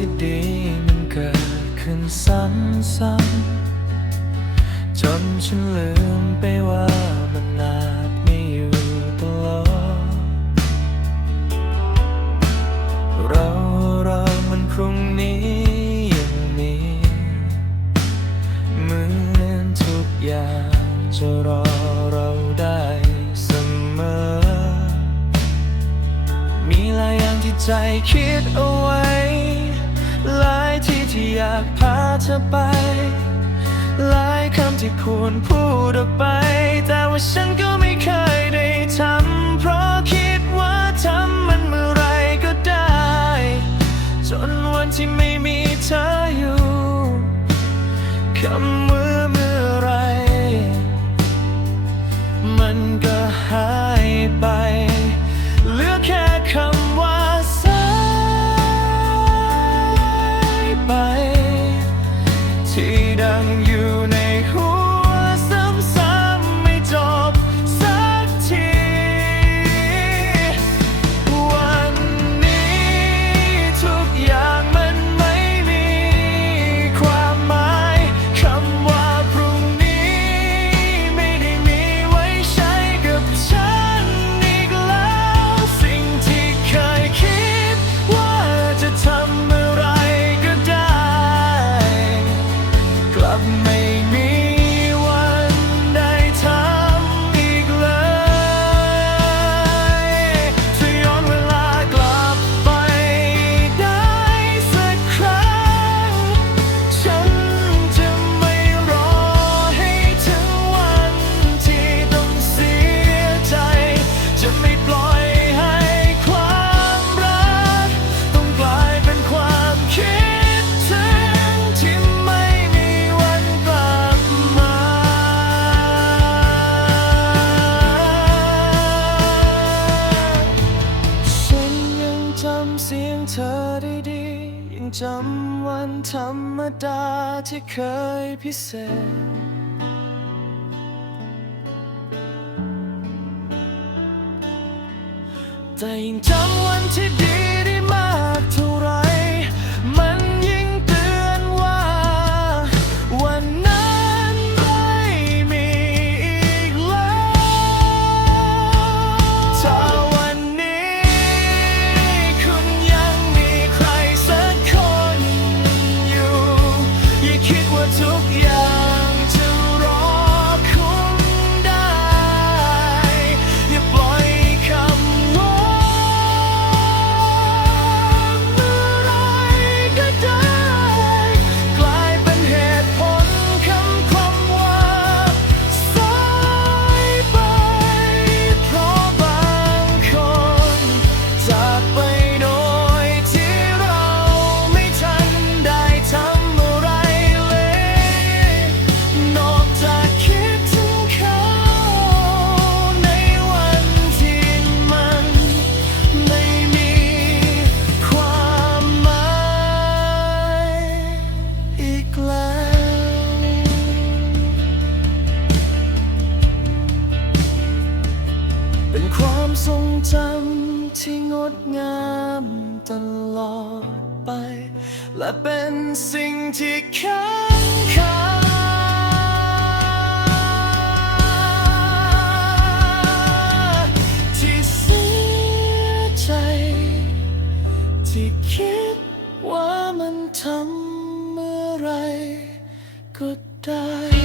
ที่ดีมันเกิดขึ้นซ้ำๆจนฉันลืมไปว่ามันอาจไม่อยู่ตลอดเรารามันพรุ่งนี้ยังมีเหมือนทุกอย่างจะรอเราได้เสมอ มีหลายอย่างที่ใจคิดเอาไว้ หลายที่ที่อยากพาเธอไป หลายคำที่ควรพูดออกไป แต่ว่าฉันก็ไม่เคยได้ทำ เพราะคิดว่าทำมันเมื่อไรก็ได้ จนวันที่ไม่มีเธออยู่คำ ไม่ จำเสียงเธอได้ดี ยังจำวันธรรมดาที่เคยพิเศษ แต่ยังจำวันที่ดี จำที่งดงามตลอดไป และเป็นสิ่งที่ค้างคาที่เสียใจ ที่คิดว่ามันทำเมื่อไรก็ได้